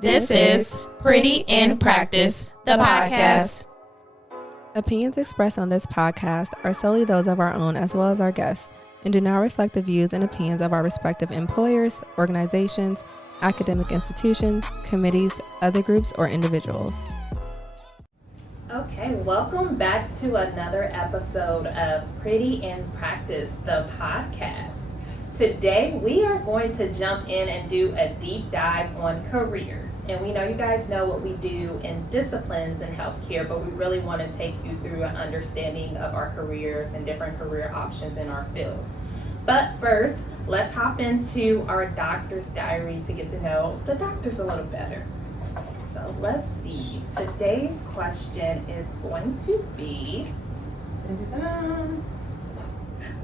This is Pretty in Practice, the podcast. Opinions expressed on this podcast are solely those of our own as well as our guests and do not reflect the views and opinions of our respective employers, organizations, academic institutions, committees, other groups, or individuals. Okay, welcome back to another episode of Pretty in Practice, the podcast. Today, we are going to jump in and do a deep dive on careers. And we know you guys know what we do in disciplines in healthcare, but we really want to take you through an understanding of our careers and different career options in our field. But first, let's hop into our doctor's diary to get to know the doctors a little better. So let's see. Today's question is going to be,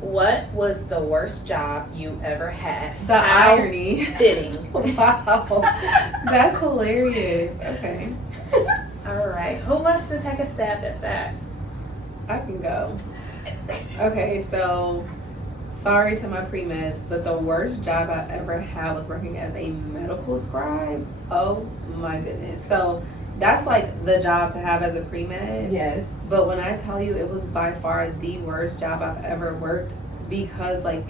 what was the worst job you ever had? The irony. Fitting. Wow. That's hilarious. Okay. All right. Who wants to take a stab at that? I can go. Okay, so sorry to my pre-meds, but the worst job I ever had was working as a medical scribe. Oh my goodness. So that's like the job to have as a pre-med. Yes. But when I tell you it was by far the worst job I've ever worked, because like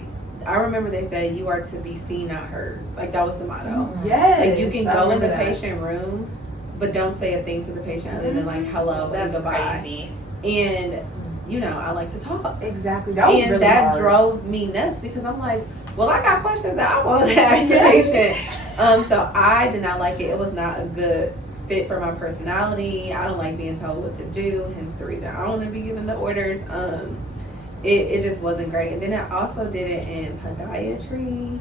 I remember they said you are to be seen, not heard. Like that was the motto. Yes. Like you can go in the that. patient room, but don't say a thing to the patient other than like hello and goodbye. Crazy. And you know, I like to talk. Exactly. That was and really that hard. drove me nuts because I'm like, well, I got questions that I want to ask the patient. So I did not like it. It was not a good fit for my personality. I don't like being told what to do, hence the reason I don't want to be given the orders. It just wasn't great. And then I also did it in podiatry,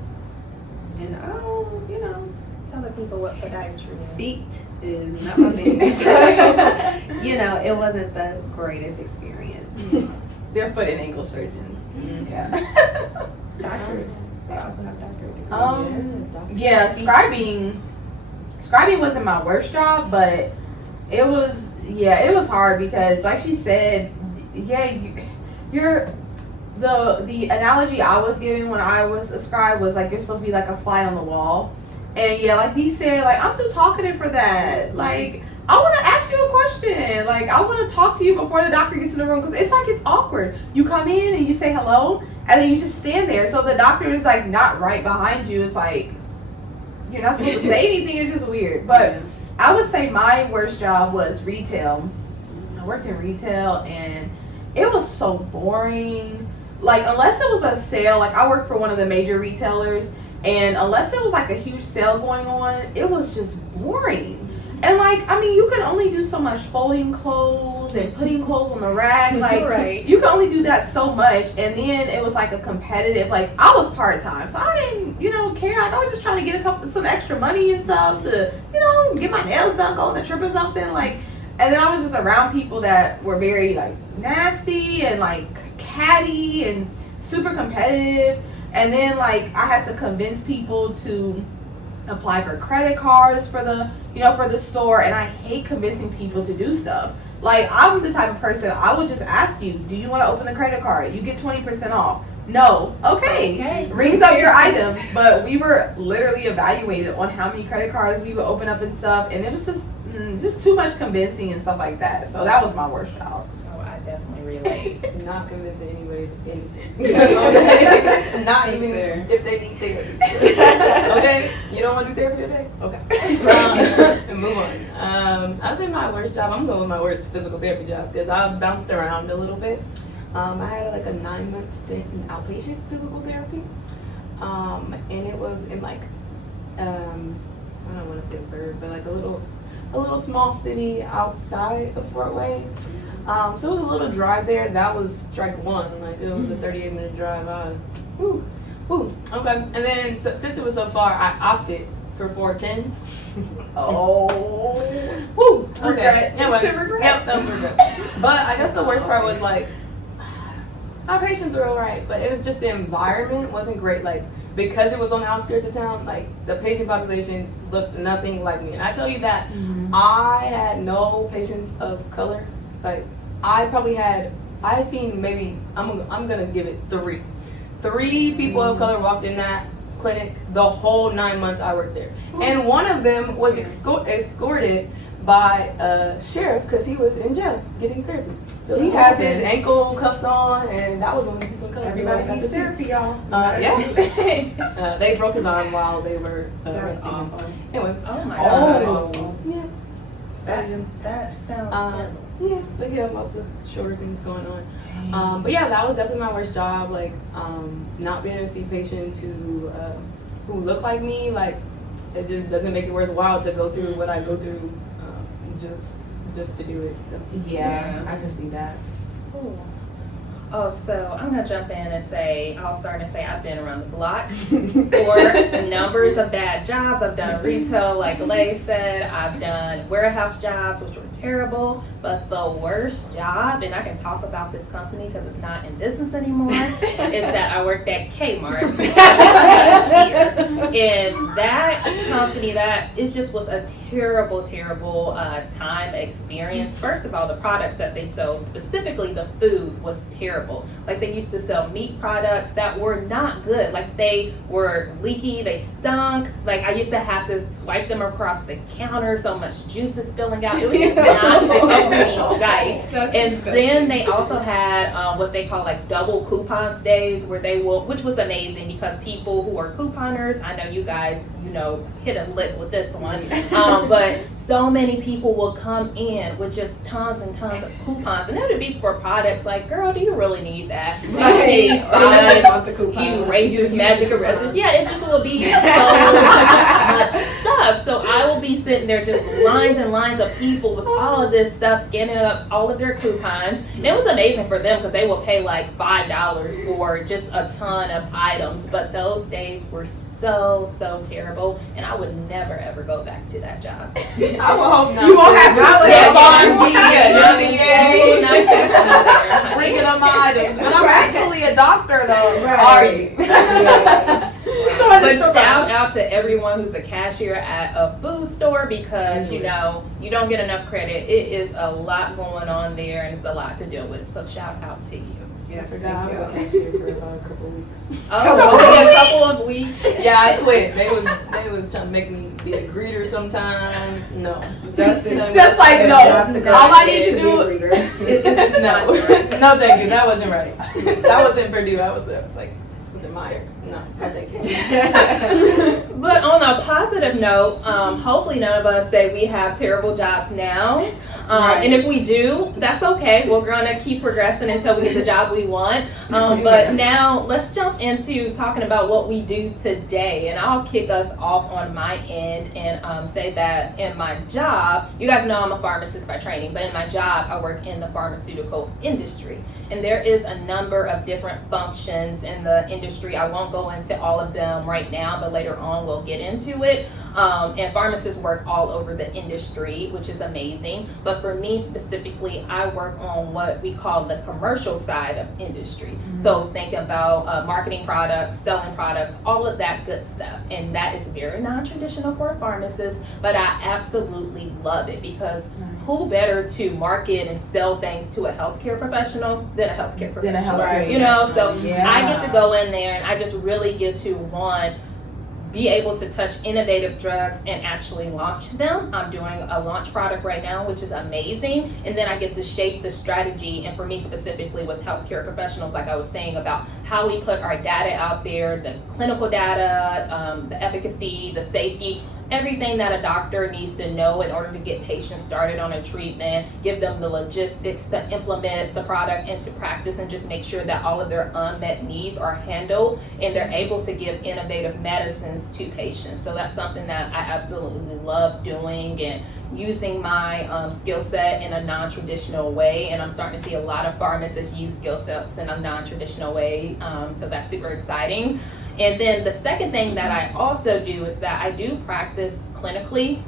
and I don't, you know, Tell the people what podiatry is. feet is not my thing. You know, it wasn't the greatest experience. They're foot and ankle surgeons. Yeah. Doctors, they also have doctors. Yeah, scribing wasn't my worst job, but it was hard because like she said, you're the analogy I was given when I was a scribe was like you're supposed to be like a fly on the wall. And yeah, like Dee said, like I'm too talkative for that. Like I want to ask you a question. Like I want to talk to you before the doctor gets in the room because it's like it's awkward. You come in and you say hello, and then you just stand there. So the doctor is like not right behind you. It's like you're not supposed to say anything. It's just weird. But I would say my worst job was retail. I worked in retail and it was so boring. Like unless it was a sale, like I worked for one of the major retailers, and unless it was like a huge sale going on, it was just boring. And like, I mean, you can only do so much folding clothes and putting clothes on the rack. Like, Right. You can only do that so much. And then it was like a competitive, like I was part-time, so I didn't, care. Like I was just trying to get some extra money and stuff to, get my nails done, go on a trip or something. Like, and then I was just around people that were very like nasty and like catty and super competitive. And then like I had to convince people to apply for credit cards for the store, and I hate convincing people to do stuff. Like I'm the type of person I would just ask you, do you want to open the credit card? You get 20% off. No. Okay. Rings up your items. But we were literally evaluated on how many credit cards we would open up and stuff, and it was just too much convincing and stuff like that. So that was my worst job. Oh, I definitely relate. Not convincing anybody to anything. Not even if they think they would. Okay? You don't want to do therapy today? Okay. And move on. I'd say my worst job, I'm going with my worst physical therapy job because I bounced around a little bit. I had like a 9-month stint in outpatient physical therapy. And it was in like, I don't want to say bird, but like a little small city outside of Fort Wayne. So it was a little drive there. That was strike one. Like it was a 38-minute drive. Okay. And then since it was so far, I opted for 410s. Oh. Woo. Okay. Regret. Anyway, Regret. yep, that was regret. But I guess the worst part was like, our patients were alright, but it was just the environment wasn't great. Like because it was on the outskirts of town, like the patient population looked nothing like me. And I tell you that I had no patients of color. Like I seen maybe I'm gonna give it three people of color walked in that clinic the whole 9 months I worked there. And one of them was escorted by a sheriff because he was in jail getting therapy. So he has his ankle cuffs on, and that was when people come. Everybody needs therapy, y'all. Yeah. They broke his arm while they were arresting him. Anyway. Oh my god. Awful. Yeah. So, That sounds terrible. yeah, so he had lots of shorter things going on. But yeah, that was definitely my worst job. Like, not being able to see patients who look like me, like, it just doesn't make it worthwhile to go through what I go through just to do it. So Yeah, I can see that. Ooh. Oh, so I'm gonna jump in and say, I'll start and say I've been around the block for numbers of bad jobs. I've done retail, like Lay said. I've done warehouse jobs, which were terrible. But the worst job, and I can talk about this company because it's not in business anymore, is that I worked at Kmart last year. And that company, it just was a terrible time experience. First of all, the products that they sold, specifically the food, was terrible. Like, they used to sell meat products that were not good. Like, they were leaky, they stunk. Like, I used to have to swipe them across the counter, so much juice is spilling out. It was just not a company sight. And then they also had what they call like double coupons days, where they will, which was amazing because people who are couponers, I know you guys, hit a lick with this one, but so many people will come in with just tons and tons of coupons, and it would be for products like, girl, do you really need that? You need 5 erasers, magic erasers. Yeah, it just will be so much stuff. So I will be sitting there, just lines and lines of people with all of this stuff, scanning up all of their coupons. And it was amazing for them because they will pay like $5 for just a ton of items. But those days were so terrible, and I would never ever go back to that job. I would hope not. You won't have to bringing up my items, but I'm actually a doctor though. Right. Are you? But shout out to everyone who's a cashier at a food store, because you don't get enough credit. It is a lot going on there, and it's a lot to deal with. So shout out to you. Yes, I forgot I was a cashier for about a couple of weeks. Oh, only a couple of weeks. Yeah, I quit. They was trying to make me be a greeter sometimes. No. Just like, no. All I need to do. No, thank you. That wasn't right. That was in Purdue. I was was it Myers? No, thank you. But on a positive note, hopefully none of us say we have terrible jobs now. And if we do, that's okay. We're gonna keep progressing until we get the job we want. But now let's jump into talking about what we do today. And I'll kick us off on my end and say that in my job, you guys know I'm a pharmacist by training, but in my job, I work in the pharmaceutical industry. And there is a number of different functions in the industry. I won't go into all of them right now, but later on we'll get into it. And pharmacists work all over the industry, which is amazing. But for me specifically, I work on what we call the commercial side of industry. Mm-hmm. So think about marketing products, selling products, all of that good stuff. And that is very non-traditional for a pharmacist, but I absolutely love it, because who better to market and sell things to a healthcare professional than a healthcare professional? So I get to go in there and I just really get to be able to touch innovative drugs and actually launch them. I'm doing a launch product right now, which is amazing. And then I get to shape the strategy, and for me specifically with healthcare professionals, like I was saying, about how we put our data out there, the clinical data, the efficacy, the safety, everything that a doctor needs to know in order to get patients started on a treatment, give them the logistics to implement the product into practice, and just make sure that all of their unmet needs are handled and they're able to give innovative medicines to patients. So that's something that I absolutely love doing, and using my skill set in a non-traditional way. And I'm starting to see a lot of pharmacists use skill sets in a non-traditional way. So that's super exciting. And then the second thing that I also do is that I do practice clinically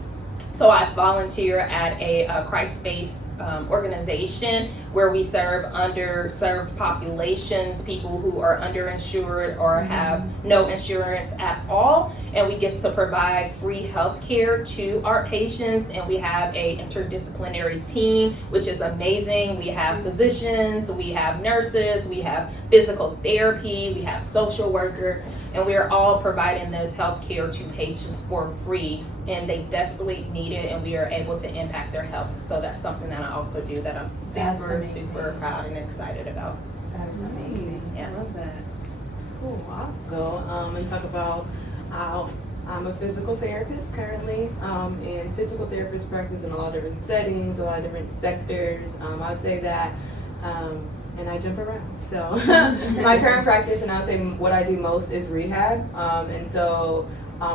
So I volunteer at a Christ-based organization where we serve underserved populations, people who are underinsured or have no insurance at all, and we get to provide free health care to our patients, and we have a interdisciplinary team, which is amazing. We have physicians, we have nurses, we have physical therapy, we have social worker, and we are all providing this health care to patients for free, and they desperately need it, and we are able to impact their health. So that's something that I also do that I'm super proud and excited about. That's amazing. Yeah. I love that. Cool. I'll go and talk about how I'm a physical therapist currently, and physical therapists practice in a lot of different settings, a lot of different sectors. I would say that, and I jump around. So my current practice, and I would say what I do most is rehab, and so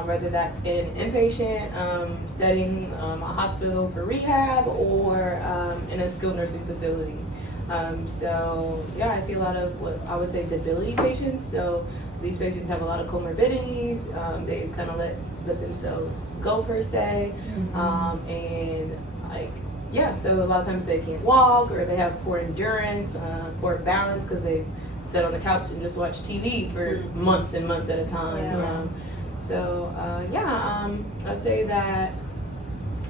whether that's in an inpatient setting, a hospital for rehab, or in a skilled nursing facility. So yeah, I see a lot of what I would say debility patients. So these patients have a lot of comorbidities. They kind of let themselves go per se, and like so a lot of times they can't walk, or they have poor endurance, poor balance because they sit on the couch and just watch TV for months and months at a time. I'd say that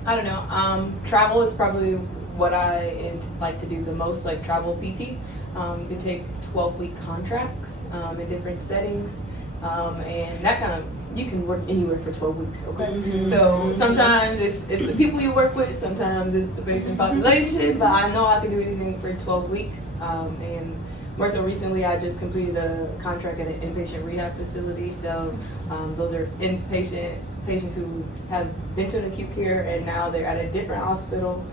I don't know. Travel is probably what I like to do the most, like travel PT. You can take 12-week contracts in different settings, and that kind of, you can work anywhere for 12 weeks, okay? So sometimes it's the people you work with, sometimes it's the patient population, but I know I can do anything for 12 weeks. And more so recently, I just completed a contract at an inpatient rehab facility. So those are inpatient patients who have been to an acute care and now they're at a different hospital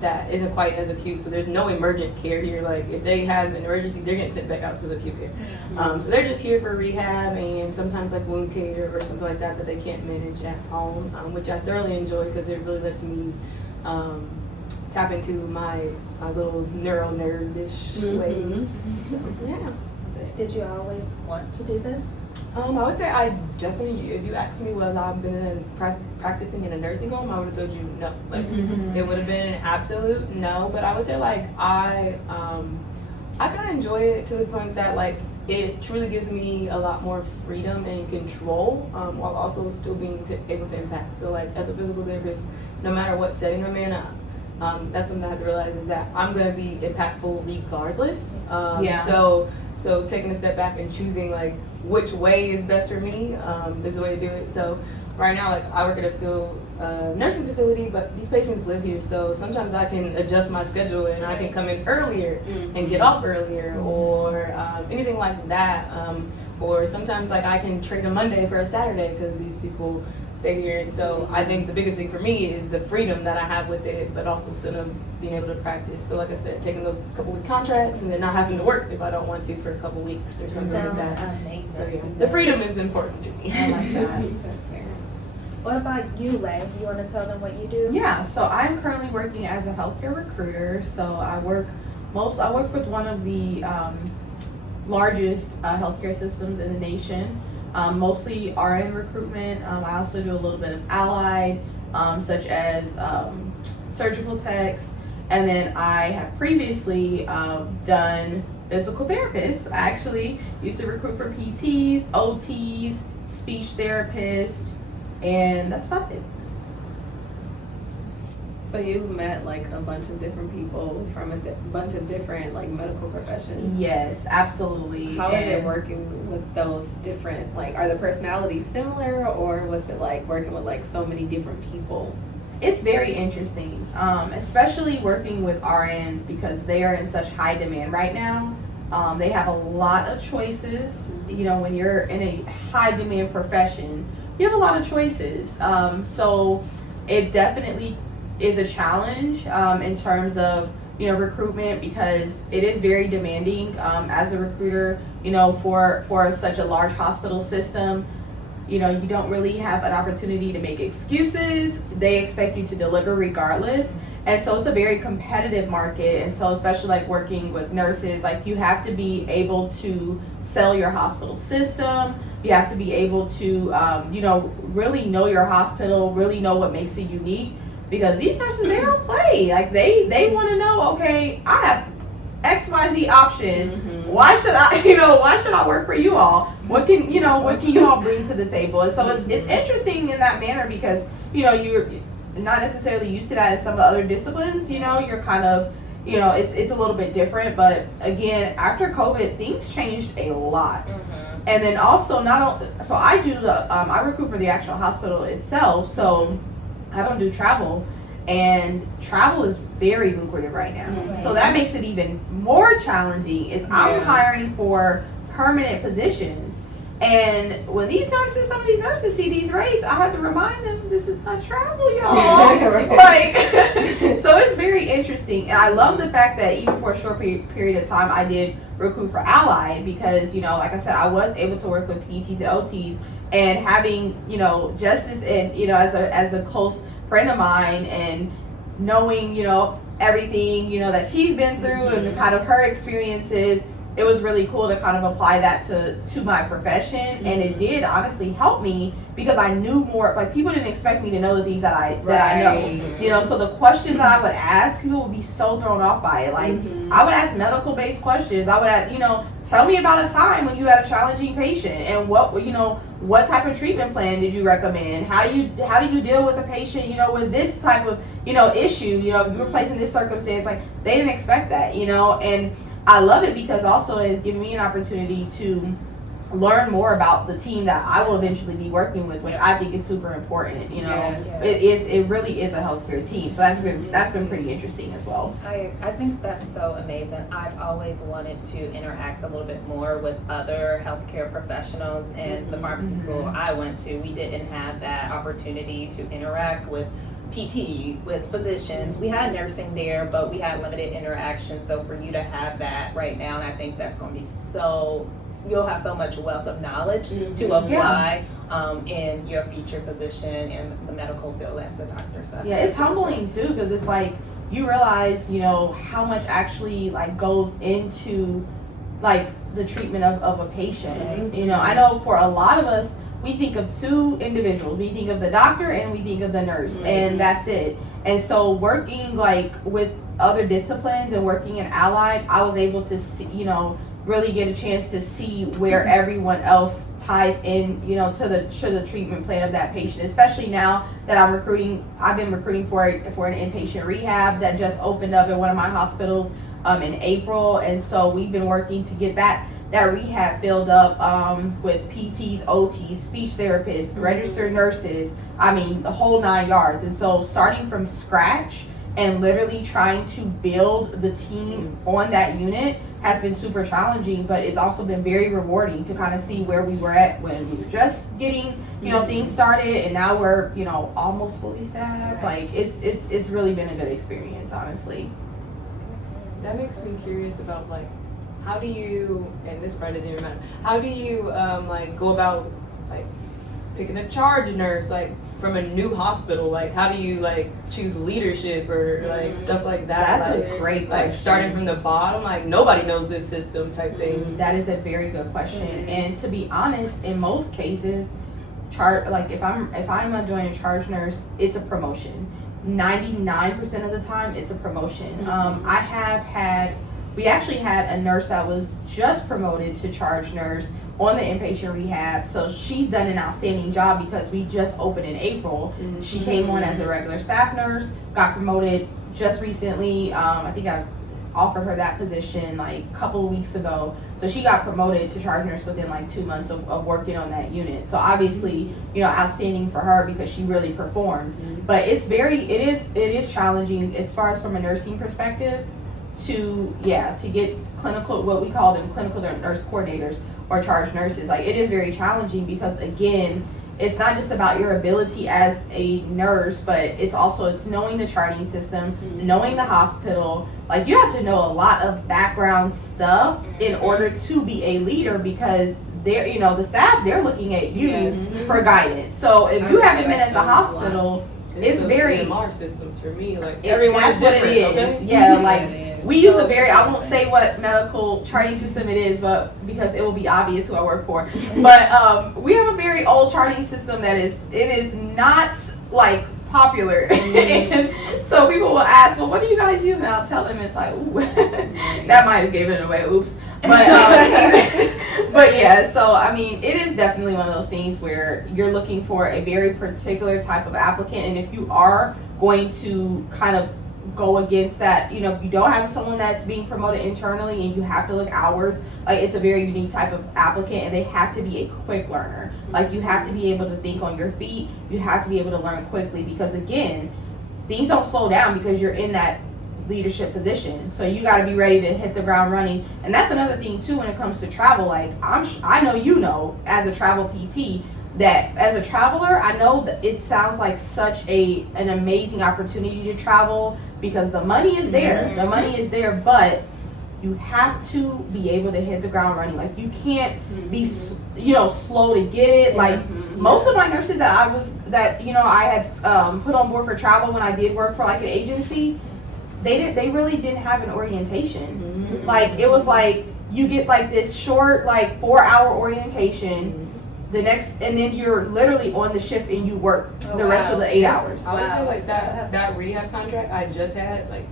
that isn't quite as acute. So there's no emergent care here. Like if they have an emergency, they're getting sent back out to the acute care. So they're just here for rehab and sometimes like wound care or something like that they can't manage at home, which I thoroughly enjoy because it really lets me tap into my little neural nerdish ways. So yeah. Did you always want to do this? I would say I definitely, if you asked me whether I've been practicing in a nursing home, I would have told you no. Like it would have been an absolute no. But I would say like I kind of enjoy it to the point that like it truly gives me a lot more freedom and control, while also still being able to impact. So like as a physical therapist, no matter what setting I'm in, that's something I had to realize is that I'm going to be impactful regardless. So taking a step back and choosing like which way is best for me is the way to do it. So right now, like I work at a skilled nursing facility, but these patients live here. So sometimes I can adjust my schedule and I can come in earlier and get off earlier or anything like that. Or sometimes like I can trade a Monday for a Saturday because these people stay here. And so I think the biggest thing for me is the freedom that I have with it, but also still being able to practice. So like I said, taking those couple week contracts and then not having to work if I don't want to for a couple weeks or something like that. Amazing. So yeah, the freedom is important to me. I like that. What about you, Lay? You want to tell them what you do? Yeah, so I'm currently working as a healthcare recruiter. So I work with one of the largest healthcare systems in the nation. Mostly RN recruitment. I also do a little bit of allied, such as surgical techs. And then I have previously done physical therapists. I actually used to recruit for PTs, OTs, speech therapists, and that's about it. So you met like a bunch of different people from a bunch of different like medical professions. Yes, absolutely. How is it working with those different, like, are the personalities similar, or was it like working with like so many different people? It's very interesting, especially working with RNs because they are in such high demand right now. They have a lot of choices. You know, when you're in a high demand profession, you have a lot of choices. So it definitely is a challenge in terms of, you know, recruitment because it is very demanding as a recruiter, you know, for such a large hospital system. You know, you don't really have an opportunity to make excuses. They expect you to deliver regardless. And so it's a very competitive market. And so especially like working with nurses, like you have to be able to sell your hospital system. You have to be able to, really know your hospital, really know what makes it unique. Because these nurses, they don't play. Like they want to know, okay, I have XYZ option. Why should I work for you all? What can you all bring to the table? And so it's interesting in that manner because, you're not necessarily used to that in some of the other disciplines. You're kind of, it's a little bit different. But again, after COVID, things changed a lot. And then also so I do I recruit for the actual hospital itself. So I don't do travel, and travel is very lucrative right now. So that makes it even more challenging. I'm hiring for permanent positions. And when some of these nurses see these rates, I have to remind them this is not travel, y'all. So it's very interesting. And I love the fact that even for a short period of time, I did recruit for Allied because, like I said, I was able to work with PTs and OTs, and having, Justice and, as a close friend of mine, and knowing, everything, that she's been through and kind of her experiences, it was really cool to kind of apply that to my profession. And it did honestly help me because I knew more. Like, people didn't expect me to know the things that I know. So the questions that I would ask, people would be so thrown off by it. Like, I would ask medical based questions. I would ask, tell me about a time when you had a challenging patient, and what type of treatment plan did you recommend? How do you deal with a patient, with this type of, issue, if you were placed in this circumstance. Like, they didn't expect that, and I love it because also it has given me an opportunity to learn more about the team that I will eventually be working with, which I think is super important. It really is a healthcare team, so that's been pretty interesting as well. I think that's so amazing. I've always wanted to interact a little bit more with other healthcare professionals. In the pharmacy school I went to, we didn't have that opportunity to interact with PT, with physicians. We had nursing there, but we had limited interaction. So for you to have that right now, and I think that's going to be you'll have so much wealth of knowledge to apply in your future position in the medical field as the doctor. So it's humbling too, because it's like you realize, how much actually like goes into like the treatment of a patient. I know for a lot of us, we think of two individuals. We think of the doctor and we think of the nurse, and that's it. And so working like with other disciplines and working in Allied, I was able to see, really get a chance to see where everyone else ties in, to the treatment plan of that patient. Especially now that I've been recruiting for an inpatient rehab that just opened up at one of my hospitals in April, and so we've been working to get that rehab filled up with PTs, OTs, speech therapists, registered nurses, the whole 9 yards. And so starting from scratch and literally trying to build the team on that unit has been super challenging, but it's also been very rewarding to kind of see where we were at when we were just getting, things started, and now we're, almost fully staffed. Like, it's really been a good experience, honestly. That makes me curious about, like, how do you, and this part doesn't even matter, how do you go about like picking a charge nurse, like from a new hospital? Like, how do you like choose leadership or like stuff like that? That's like, a great question. Like starting from the bottom, like nobody knows this system type thing. That is a very good question. And to be honest, in most cases, if I'm joining a charge nurse, it's a promotion. 99% of the time, it's a promotion. We actually had a nurse that was just promoted to charge nurse on the inpatient rehab. So she's done an outstanding job because we just opened in April. She came on as a regular staff nurse, got promoted just recently. I think I offered her that position like a couple of weeks ago. So she got promoted to charge nurse within like 2 months of working on that unit. So obviously, outstanding for her because she really performed. But it is challenging as far as from a nursing perspective to get clinical, what we call them clinical nurse coordinators or charge nurses. Like, it is very challenging because, again, it's not just about your ability as a nurse, but it's knowing the charting system, knowing the hospital. Like, you have to know a lot of background stuff in order to be a leader, because the staff, they're looking at you for guidance. So if you haven't been at the hospital it's those very EMR systems for me. Like It- everyone's that's what it different. is. Okay? Yeah, like It is. we use a very, I won't say what medical charting system it is, but because it will be obvious who I work for. But we have a very old charting system that is not like popular. And so people will ask, well, what do you guys use? And I'll tell them it's like, ooh, that might have given it away. Oops. But but yeah, so I mean, it is definitely one of those things where you're looking for a very particular type of applicant, and if you are going to kind of go against that, you know, if you don't have someone that's being promoted internally and you have to look outwards, like it's a very unique type of applicant, and they have to be a quick learner. Like you have to be able to think on your feet, you have to be able to learn quickly, because again, things don't slow down because you're in that leadership position. So you got to be ready to hit the ground running. And that's another thing too when it comes to travel. Like I know, you know, as a travel PT, that as a traveler, I know that it sounds like such an amazing opportunity to travel, because the money is there. The money is there, but you have to be able to hit the ground running. Like you can't be, you know, slow to get it. Like most of my nurses that I had put on board for travel when I did work for like an agency, they really didn't have an orientation. Like it was like you get like this short like 4-hour orientation, the next, and then you're literally on the shift and you work the rest of the 8 hours. I would say like that rehab contract I just had, like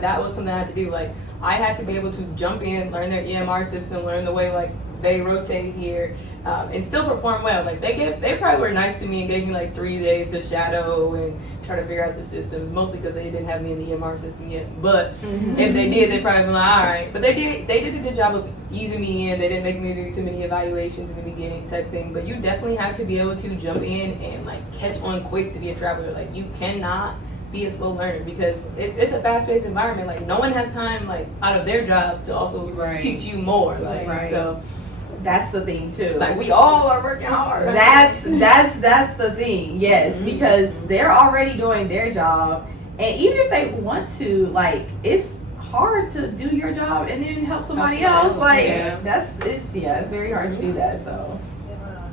that was something I had to do. Like I had to be able to jump in, learn their EMR system, learn the way like they rotate here, and still perform well. Like they probably were nice to me and gave me like 3 days to shadow and try to figure out the systems, mostly because they didn't have me in the EMR system yet. But if they did, they probably been like, all right. But they did a good job of easing me in. They didn't make me do too many evaluations in the beginning type thing. But you definitely have to be able to jump in and like catch on quick to be a traveler. Like you cannot be a slow learner, because it's a fast-paced environment. Like no one has time like out of their job to also teach you more. Like so that's the thing too. Like we all are working hard. That's the thing. Yes, because they're already doing their job, and even if they want to, like it's hard to do your job and then help somebody else. Like it's very hard to do that. So.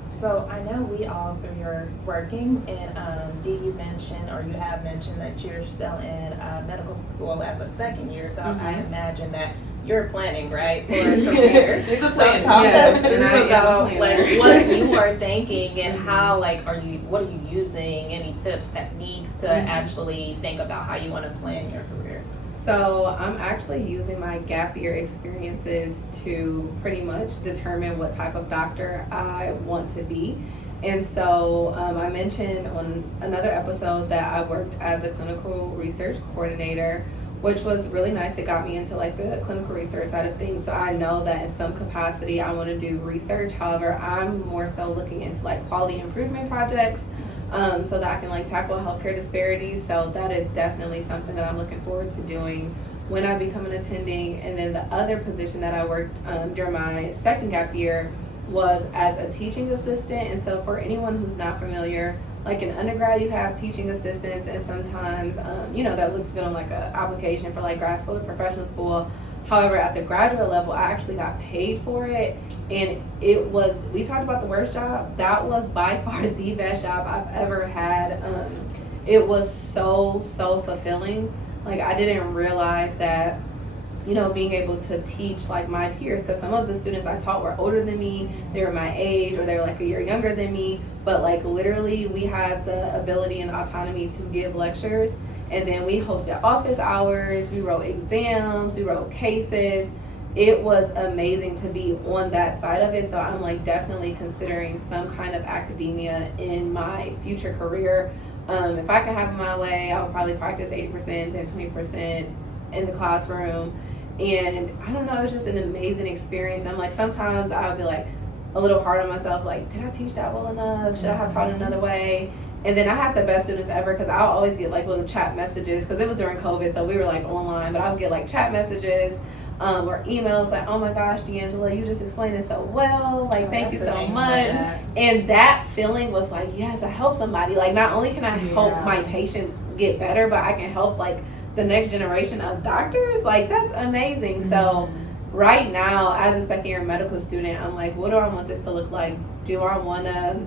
So I know we all three are working, and Dee, you mentioned, or you have mentioned, that you're still in medical school as a second year. So I imagine that you're planning, right, for a career. She's a planner. So talk Yes, us through and I am a about planner. like what you are thinking and how what are you using? Any tips, techniques to actually think about how you want to plan your career? So I'm actually using my gap year experiences to pretty much determine what type of doctor I want to be. And so I mentioned on another episode that I worked as a clinical research coordinator, which was really nice. It got me into like the clinical research side of things. So I know that in some capacity I want to do research. However, I'm more so looking into like quality improvement projects, so that I can like tackle healthcare disparities. So that is definitely something that I'm looking forward to doing when I become an attending. And then the other position that I worked during my second gap year was as a teaching assistant. And so for anyone who's not familiar, like in undergrad you have teaching assistants, and sometimes that looks good on like an application for like grad school or professional school. However, at the graduate level, I actually got paid for it, and we talked about the worst job. That was by far the best job I've ever had. It was so fulfilling. Like I didn't realize that, being able to teach like my peers, because some of the students I taught were older than me, they were my age, or they were like a year younger than me, but like literally we had the ability and autonomy to give lectures. And then we hosted office hours, we wrote exams, we wrote cases. It was amazing to be on that side of it. So I'm like definitely considering some kind of academia in my future career. If I can have it my way, I would probably practice 80%, then 20% in the classroom. And I don't know, it's just an amazing experience. I'm like, sometimes I'll be like a little hard on myself, like, did I teach that well enough? Should I have taught it another way? And then I had the best students ever, because I'll always get like little chat messages, because it was during COVID, so we were like online, but I would get like chat messages or emails like, oh my gosh, D'Angela, you just explained it so well, like thank you so much. And that feeling was like, yes, I helped somebody. Like not only can I help my patients get better, but I can help like the next generation of doctors. Like that's amazing. So right now, as a second year medical student, I'm like, what do I want this to look like? Do I want to,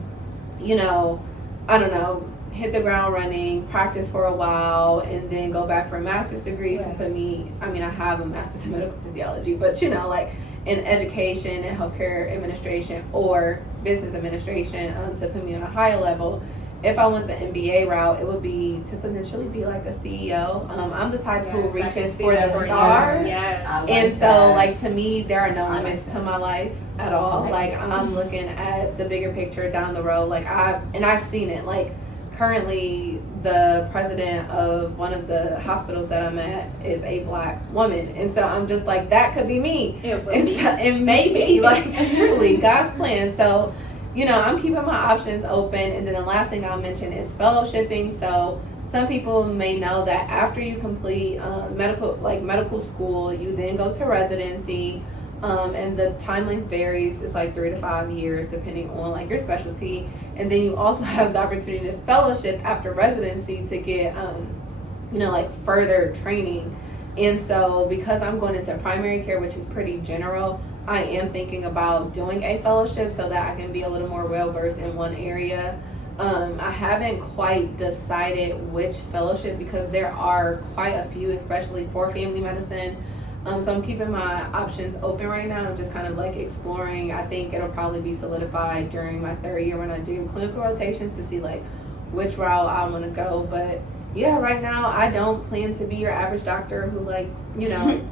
I don't know, hit the ground running, practice for a while, and then go back for a master's degree to put me, I mean, I have a master's in medical physiology, but like in education and healthcare administration or business administration to put me on a higher level. If I went the MBA route, it would be to potentially be like a CEO. I'm the type who reaches for the stars. Yes. And so, like, to me, there are no limits to my life at all. Like, I'm looking at the bigger picture down the road. Like, I've seen it. Like, currently, the president of one of the hospitals that I'm at is a Black woman. And so I'm just like, that could be me. It may be, like, truly God's plan. So, I'm keeping my options open. And then the last thing I'll mention is fellowshipping. So some people may know that after you complete medical school, you then go to residency. And the timeline varies. It's like 3 to 5 years depending on like your specialty. And then you also have the opportunity to fellowship after residency to get, like further training. And so because I'm going into primary care, which is pretty general, I am thinking about doing a fellowship so that I can be a little more well-versed in one area. I haven't quite decided which fellowship because there are quite a few, especially for family medicine. So I'm keeping my options open right now. I'm just kind of like exploring. I think it'll probably be solidified during my 3rd year when I do clinical rotations to see like which route I want to go. But yeah, right now I don't plan to be your average doctor who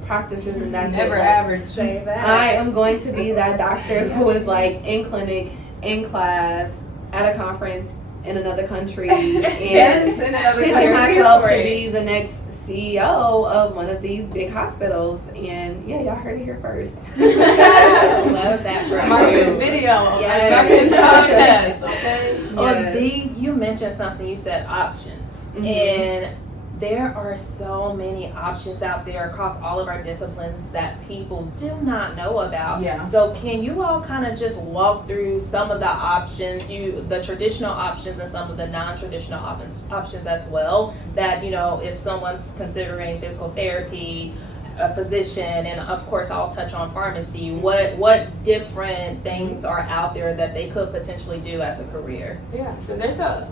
practices and that's never it. average. Say that. I am going to be that doctor who is like in clinic, in class, at a conference in another country, and Yes, in another pitching country. myself to be the next CEO of one of these big hospitals. And yeah, y'all heard it here first. Love that. Mark this video. Yes. Mark this podcast. Okay. Well, Dee, you mentioned something. You said options, and there are so many options out there across all of our disciplines that people do not know about. Yeah. So can you all kind of just walk through some of the options, the traditional options and some of the non-traditional options as well, that, if someone's considering physical therapy, a physician, and of course I'll touch on pharmacy, what different things are out there that they could potentially do as a career? Yeah, so there's a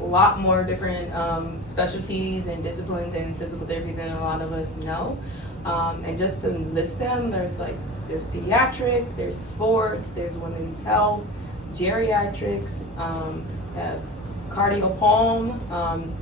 lot more different specialties and disciplines in physical therapy than a lot of us know. And just to list them, there's pediatric, there's sports, there's women's health, geriatrics, cardiopulm,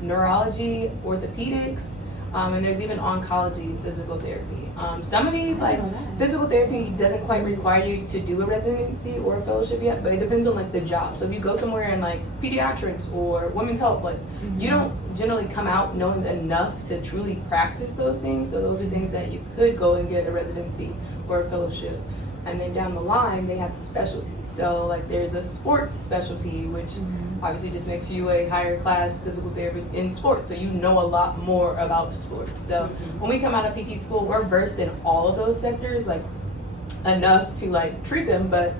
neurology, orthopedics, and there's even oncology physical therapy. Some of these, like physical therapy doesn't quite require you to do a residency or a fellowship yet, but it depends on like the job. So if you go somewhere in like pediatrics or women's health, like you don't generally come out knowing enough to truly practice those things. So those are things that you could go and get a residency or a fellowship. And then down the line, they have specialties. So like there's a sports specialty, which obviously just makes you a higher class physical therapist in sports. So you know a lot more about sports. So when we come out of PT school, we're versed in all of those sectors, like enough to like treat them, but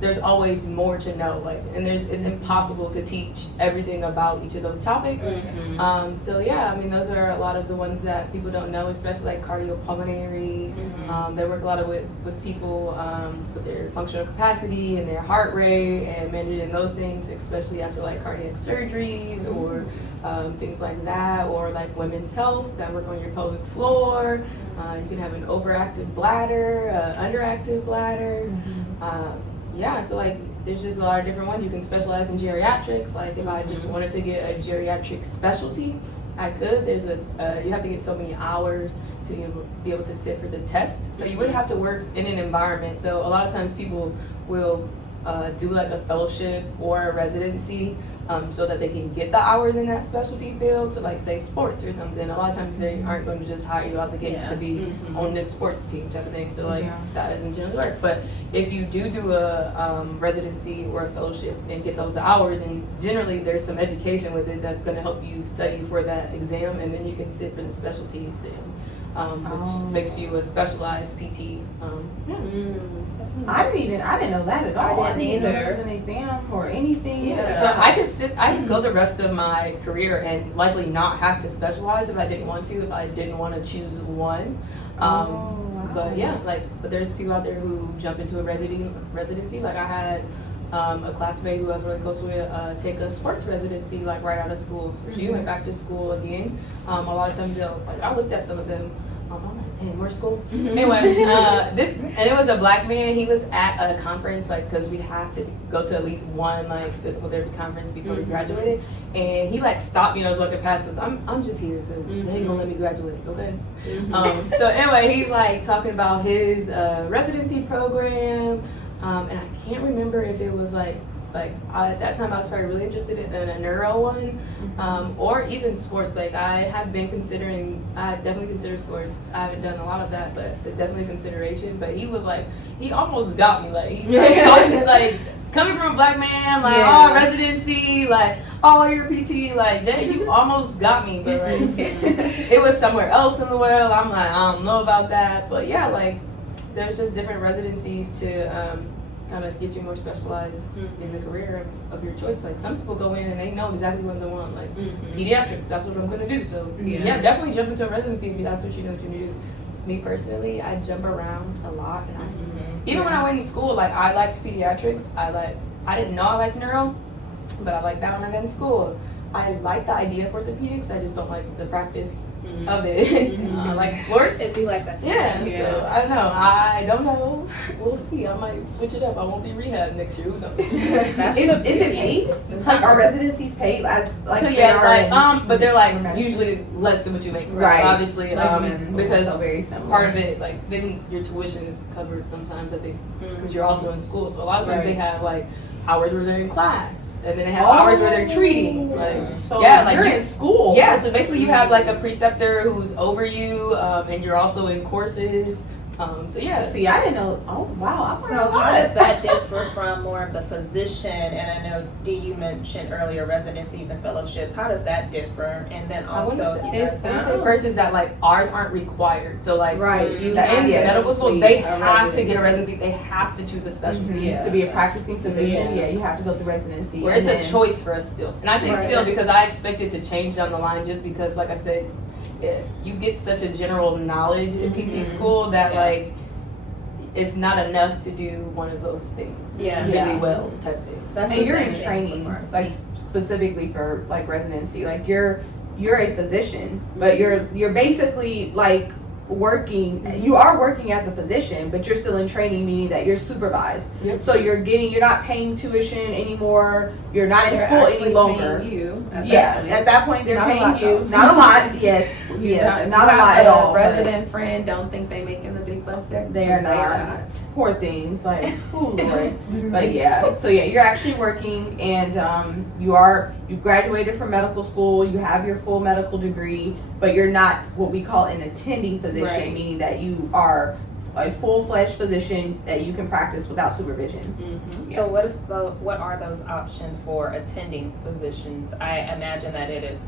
there's always more to know, and it's impossible to teach everything about each of those topics. So yeah, I mean, those are a lot of the ones that people don't know, especially like cardiopulmonary. They work a lot with people with their functional capacity and their heart rate and managing those things, especially after like cardiac surgeries or things like that, or like women's health that work on your pelvic floor. You can have an overactive bladder, underactive bladder. Yeah, so like there's just a lot of different ones. You can specialize in geriatrics. Like if I just wanted to get a geriatric specialty, I could. There's you have to get so many hours to be able to sit for the test. So you would have to work in an environment. So a lot of times people will do like a fellowship or a residency so that they can get the hours in that specialty field. So like say sports or something. A lot of times they aren't going to just hire you out the gate to be on this sports team type of thing. So like that doesn't generally work. But if you do a residency or a fellowship and get those hours, and generally there's some education with it that's going to help you study for that exam, and then you can sit for the specialty exam, which makes you a specialized PT. I didn't know that at all. I didn't either. Know there was an exam or anything. Yeah. So I could go the rest of my career and likely not have to specialize if I didn't want to, if I didn't want to choose one. But yeah, but there's people out there who jump into a residency. Like I had a classmate who I was really close with take a sports residency like right out of school. So she went back to school again. A lot of times I looked at some of them. I'm like, dang, more school. Anyway, and it was a black man. He was at a conference, like, because we have to go to at least one like physical therapy conference before we graduated. And he like stopped me and I was walking past because I'm just here because they ain't gonna let me graduate, okay? So anyway, he's like talking about his residency program, and I can't remember if it was like at that time I was probably really interested in a neuro one, or even sports. Like I definitely consider sports. I haven't done a lot of that, but definitely consideration. But he was like, he almost got me. Like he talking, like coming from a black man, like oh residency, like oh you're a PT, like dang you almost got me. But like it was somewhere else in the world. I'm like I don't know about that, but yeah, like there's just different residencies to kind of get you more specialized in the career of your choice. Like some people go in and they know exactly what they want, like pediatrics, that's what I'm going to do. So yeah, definitely jump into a residency if that's what you know what you need to do. Me personally, I jump around a lot, and even when I went to school, like I liked pediatrics. I didn't know I liked neuro, but I liked that when I got in school. I like the idea of orthopedics. I just don't like the practice of it. I like sports. It'd be like that. Yeah, so I don't know. I don't know. We'll see. I might switch it up. I won't be rehab next year. Who knows? Is it paid? Like are residencies paid as like? So yeah, like but they're like usually less than what you make. So right. Obviously, because so very similar. Part of it, like then your tuition is covered sometimes. I think because you're also in school. So a lot of times they have like hours where they're in class, and then they have hours where they're treating. Like, so yeah, like you're in school. Yeah, so basically you have like a preceptor who's over you, and you're also in courses. So yeah. See, I didn't know. Oh wow. So how does that differ from more of the physician? And I know Dee, you mentioned earlier residencies and fellowships. How does that differ? And then also, I want to say first is that like ours aren't required. So like in yes, medical school, they have to get a residency. They have to choose a specialty. To be a practicing physician, you have to go through residency. Where it's a choice for us still. And I say still because I expect it to change down the line, just because, like I said, you get such a general knowledge in PT school that like it's not enough to do one of those things really well type thing. And you're in training like specifically for like residency. Like you're a physician, but you're basically like you are working as a physician, but you're still in training, meaning that you're supervised. So you're not paying tuition anymore. You're not in school any longer. At that point they're paying you. Not a lot, yes, not a lot at all. Resident friend, don't think they making the big bucks there. They are not. Poor things, like oh Lord. But yeah, so yeah, you're actually working, and you graduated from medical school. You have your full medical degree, but you're not what we call an attending physician, meaning that you are a full-fledged physician that you can practice without supervision. So what are those options for attending physicians? I imagine that it is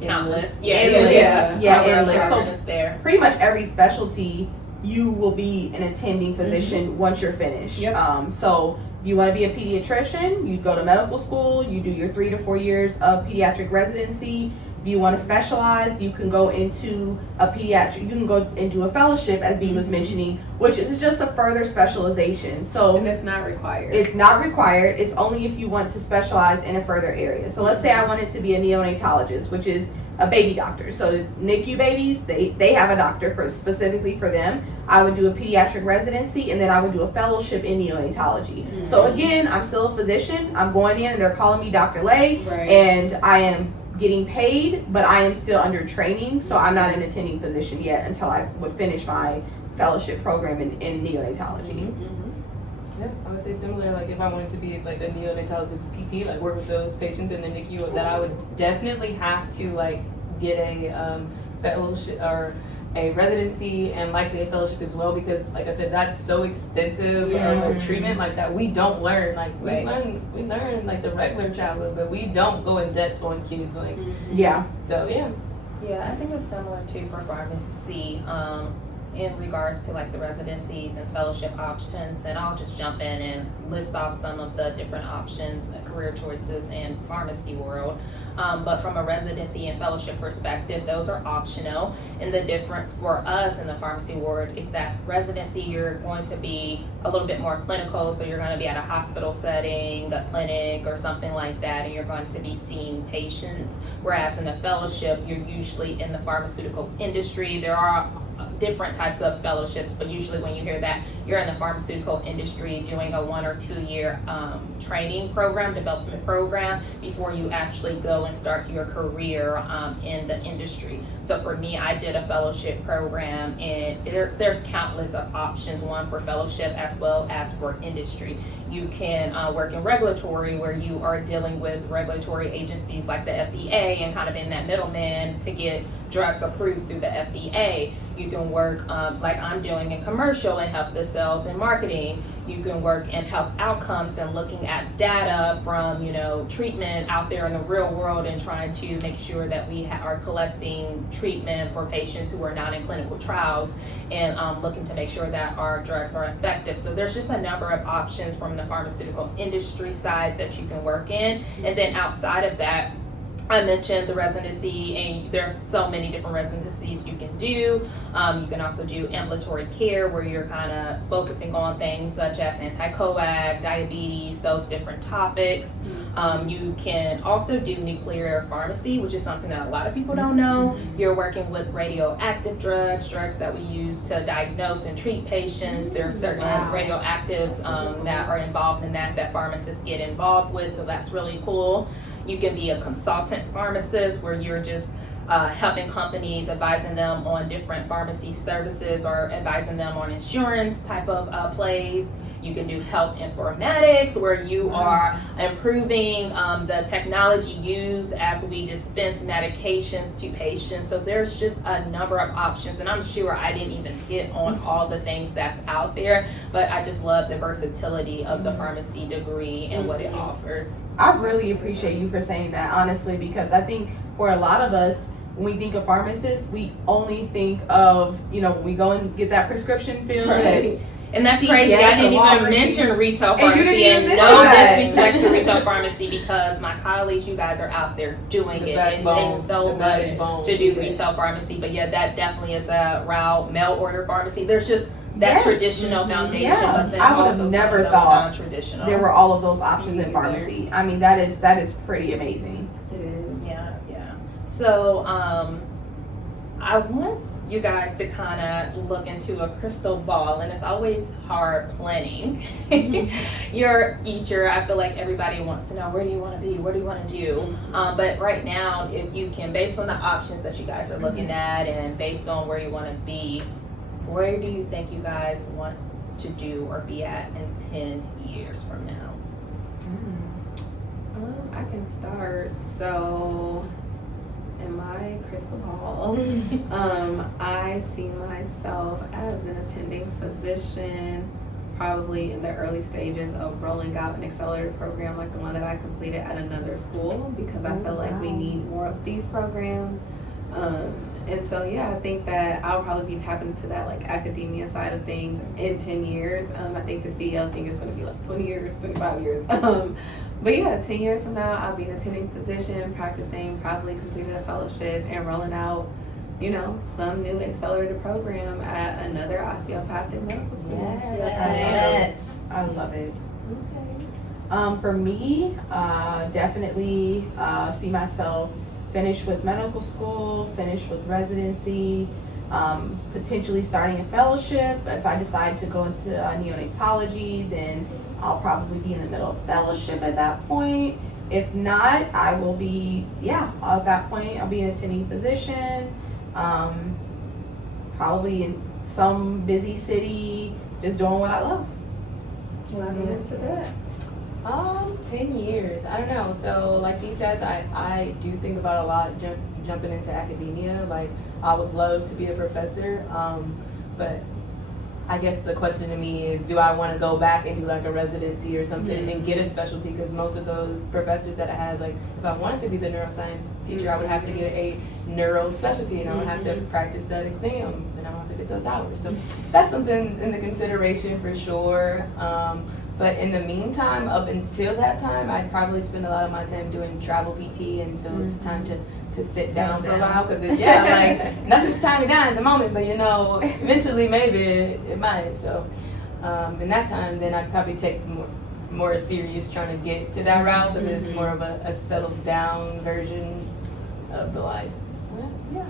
countless. Endless. Options there. Pretty much every specialty you will be an attending physician once you're finished. So if you want to be a pediatrician, you go to medical school, you do your 3 to 4 years of pediatric residency. If you want to specialize, you can go into you can go and do a fellowship, as Dee was mentioning, which is just a further specialization. So and it's not required. It's not required. It's only if you want to specialize in a further area. So let's say I wanted to be a neonatologist, which is a baby doctor. So NICU babies, they have a doctor specifically for them. I would do a pediatric residency, and then I would do a fellowship in neonatology. So again, I'm still a physician. I'm going in and they're calling me Dr. Lay, and I am getting paid, but I am still under training, so I'm not an attending physician yet until I would finish my fellowship program in neonatology. Yeah, I would say similar. Like if I wanted to be like a neonatologist PT, like work with those patients in the NICU, that I would definitely have to like get a fellowship or a residency, and likely a fellowship as well, because like I said, that's so extensive of a treatment like that we don't learn. Like we learn like the regular childhood, but we don't go in depth on kids. Like so Yeah, I think it's similar too for pharmacy. in regards to like the residencies and fellowship options, and I'll just jump in and list off some of the different options, career choices in pharmacy world. But from a residency and fellowship perspective, those are optional. And the difference for us in the pharmacy world is that residency, you're going to be a little bit more clinical. So you're going to be at a hospital setting, a clinic, or something like that, and you're going to be seeing patients. Whereas in the fellowship, you're usually in the pharmaceutical industry. There are different types of fellowships, but usually when you hear that, you're in the pharmaceutical industry doing a 1 or 2 year training program, development program, before you actually go and start your career in the industry. So for me, I did a fellowship program, and there's countless of options, one for fellowship as well as for industry. You can work in regulatory, where you are dealing with regulatory agencies like the FDA and kind of in that middleman to get drugs approved through the FDA. You can work like I'm doing in commercial and help the sales and marketing. You can work in health outcomes and looking at data from, treatment out there in the real world and trying to make sure that we are collecting treatment for patients who are not in clinical trials, and looking to make sure that our drugs are effective. So there's just a number of options from the pharmaceutical industry side that you can work in. And then outside of that, I mentioned the residency, and there's so many different residencies you can do. You can also do ambulatory care, where you're kind of focusing on things such as anti-coag, diabetes, those different topics. You can also do nuclear pharmacy, which is something that a lot of people don't know. You're working with radioactive drugs that we use to diagnose and treat patients. There are certain radioactives that are involved in that pharmacists get involved with, so that's really cool. You can be a consultant pharmacist, where you're just helping companies, advising them on different pharmacy services or advising them on insurance type of plays. You can do health informatics, where you are improving the technology used as we dispense medications to patients. So there's just a number of options, and I'm sure I didn't even hit on all the things that's out there, but I just love the versatility of the pharmacy degree and what it offers. I really appreciate you for saying that, honestly, because I think for a lot of us, when we think of pharmacists, we only think of, when we go and get that prescription filled. Right. And that's CVS, crazy. I didn't even mention retail pharmacy, and no disrespect to retail pharmacy, because my colleagues, you guys are out there doing it. It takes so much to do retail pharmacy, but yeah, that definitely is a route. Mail order pharmacy. There's just that traditional foundation, but then I would also have never some of those thought non-traditional. there were all of those options in pharmacy. I mean, that is pretty amazing. It is. Yeah. So I want you guys to kind of look into a crystal ball, and it's always hard planning. Each year, I feel like everybody wants to know, where do you want to be? What do you want to do? But right now, if you can, based on the options that you guys are looking at and based on where you want to be, where do you think you guys want to do or be at in 10 years from now? I can start. So, in my crystal ball, I see myself as an attending physician, probably in the early stages of rolling out an accelerated program like the one that I completed at another school, because I feel like we need more of these programs. And so, I think that I'll probably be tapping into that like academia side of things in 10 years. I think the CEO thing is going to be like 20 years, 25 years. But 10 years from now, I'll be an attending physician, practicing, probably completing a fellowship, and rolling out, some new accelerated program at another osteopathic medical school. Yes. I love it. Okay. For me, definitely see myself finish with medical school, finish with residency, potentially starting a fellowship. If I decide to go into neonatology, then I'll probably be in the middle of fellowship at that point. If not, I will be, at that point, I'll be an attending physician, probably in some busy city, just doing what I love. Into that. 10 years. I don't know. So like Dee said, I do think about a lot jumping into academia. Like I would love to be a professor. But I guess the question to me is, do I want to go back and do like a residency or something and get a specialty? Because most of those professors that I had, like if I wanted to be the neuroscience teacher, I would have to get a neuro specialty, and I would have to practice that exam, and I would have to get those hours. So that's something in the consideration for sure. But in the meantime, up until that time, I'd probably spend a lot of my time doing travel PT until it's time to sit down for a while. Because like nothing's tying me down at the moment, but eventually maybe it might. So in that time, then I'd probably take more serious trying to get to that route, because it's more of a settled down version of the life. So, yeah.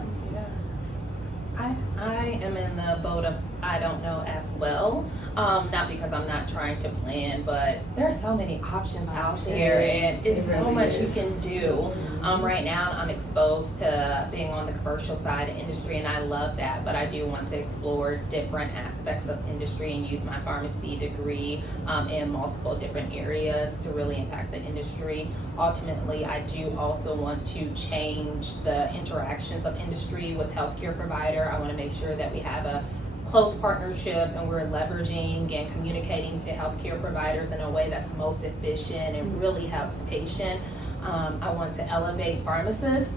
I am in the boat of I don't know as well. Not because I'm not trying to plan, but there are so many options out there, and it's so much you can do. Right now, I'm exposed to being on the commercial side of industry, and I love that. But I do want to explore different aspects of industry and use my pharmacy degree in multiple different areas to really impact the industry. Ultimately, I do also want to change the interactions of industry with healthcare provider. I want to make sure that we have a close partnership and we're leveraging and communicating to healthcare providers in a way that's most efficient and really helps patient. I want to elevate pharmacists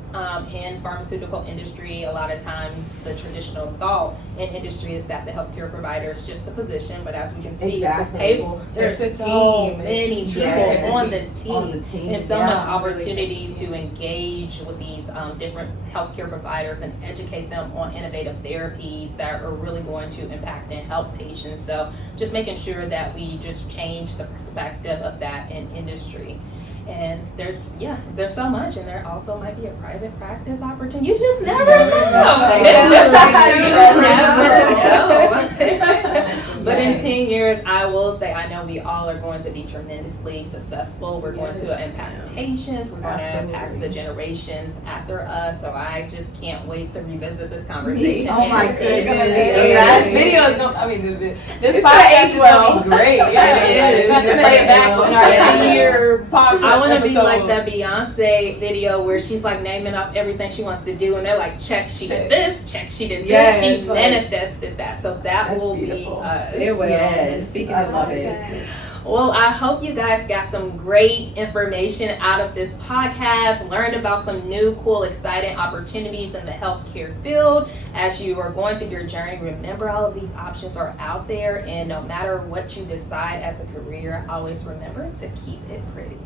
in pharmaceutical industry. A lot of times the traditional thought in industry is that the healthcare provider is just the physician, but as we can see at this table, there's so many people on the team. There's so much opportunity to engage with these different healthcare providers and educate them on innovative therapies that are really going to impact and help patients. So just making sure that we just change the perspective of that in industry. And there's so much, and there also might be a private practice opportunity. You just never know. But in 10 years, I will say, I know we all are going to be tremendously successful. We're going to impact patients. We're going to impact the generations after us. So I just can't wait to revisit this conversation. Oh my goodness. This video is this podcast is going to be great. We're going to play it back on our 10-year podcast. I want to be like that Beyonce video where she's like naming off everything she wants to do, and they're like, check, she did this, check, she did this, she manifested that. So that will be us. It will. Yes, I love it. Well, I hope you guys got some great information out of this podcast, learned about some new, cool, exciting opportunities in the healthcare field. As you are going through your journey, remember all of these options are out there, and no matter what you decide as a career, always remember to keep it pretty.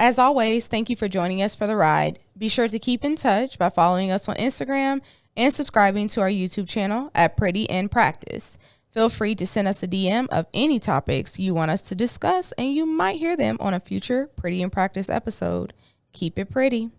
As always, thank you for joining us for the ride. Be sure to keep in touch by following us on Instagram and subscribing to our YouTube channel at Pretty in Practice. Feel free to send us a DM of any topics you want us to discuss, and you might hear them on a future Pretty in Practice episode. Keep it pretty.